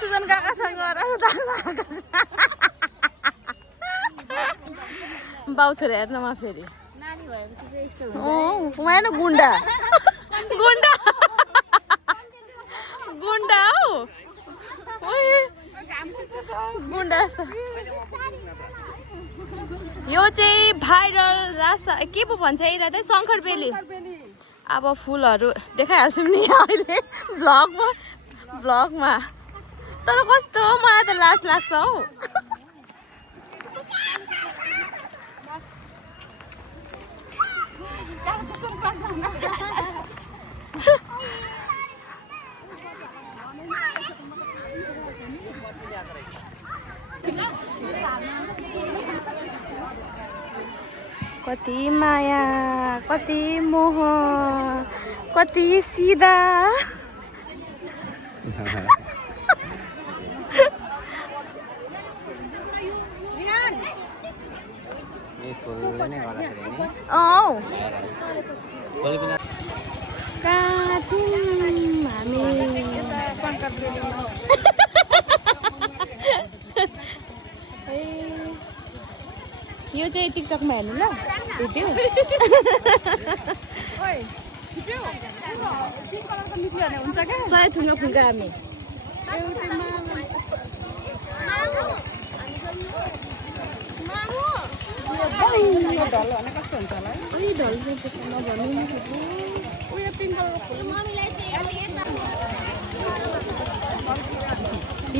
सुजन काकासँग बाउ छोरा हेर्नमा फेरि उहाँ गुन्डा गुन्डा गुन्डा हौ गुन्डा जस्तो यो चाहिँ भाइरल रास्ता के पो भन्छ यसलाई चाहिँ शङ्कर बेली अब फुलहरू देखाइहाल्छौँ नि अहिले भ्लगमा तर कस्तो मलाई त लाज लाग्छ हौ कति माया कति मोह कति सिधा कहाँ छौँ हामी यो चाहिँ टिकटकमा हेर्नु ल भिडियो सय थुङ्गा फुल्का हामी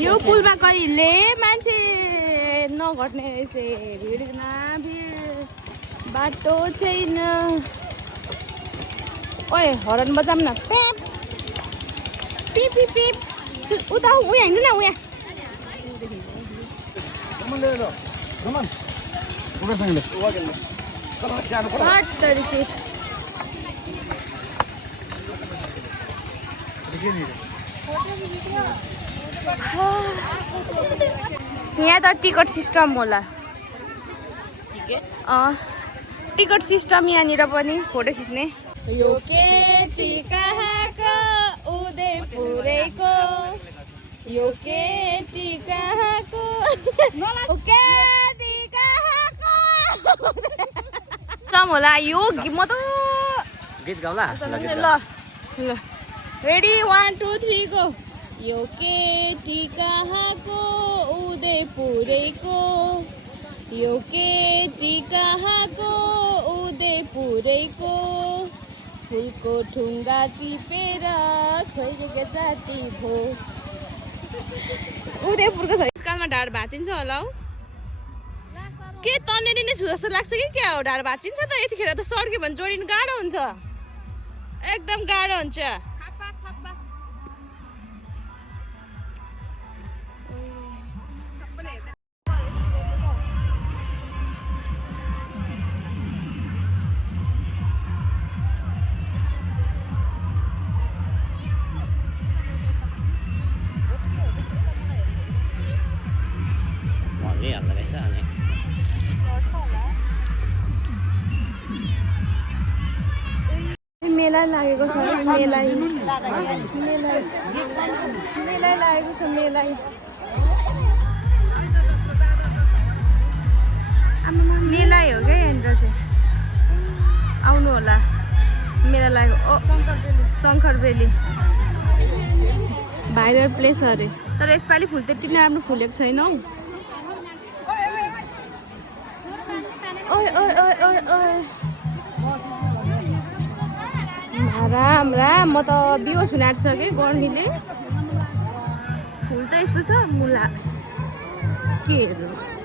यो पुलमा कहिले मान्छे नघट्ने रहेछ भिड न भिड बाटो छैन ओए हरन बजाम न पिप पिप पिप उता उयो हिँड्नु न उया यहाँ त टिकट सिस्टम होला टिकट सिस्टम यहाँनिर पनि फोटो खिच्ने यो केटी कहाँको उदयपुरैको यो केटी कहाँको केटी कहाँको होला यो म त गीत गाउला ल ल रेडी 1 2 3 गो यो केटी कहाँको उदयपुरैको यो केटी कहाँको उदयपुरैको फुलको ठुङ्गा टिपेर खोइरेको जाति भो उदयपुरको छ स्कालमा ढाड भाँचिन्छ होला हौ के तन्नेरी नै छु जस्तो लाग्छ कि क्या हो ढाड भाँचिन्छ त यतिखेर त सड्क्यो भने जोडिनु गाह्रो हुन्छ एकदम गाह्रो हुन्छ मेला लागेको छ मेला लागेको छ मेला मेलै हो क्या यहाँनिर चाहिँ आउनु होला मेला लागेको शङ्कर बेली भाइरल प्लेस अरे तर यसपालि फुल त्यति नै राम्रो फुलेको छैन हौ ओए ओए ओए ओए ओए राम राम म त बिहोस हुन आँटिसकेँ गर्मीले फुल त यस्तो छ मुला के हेर्नु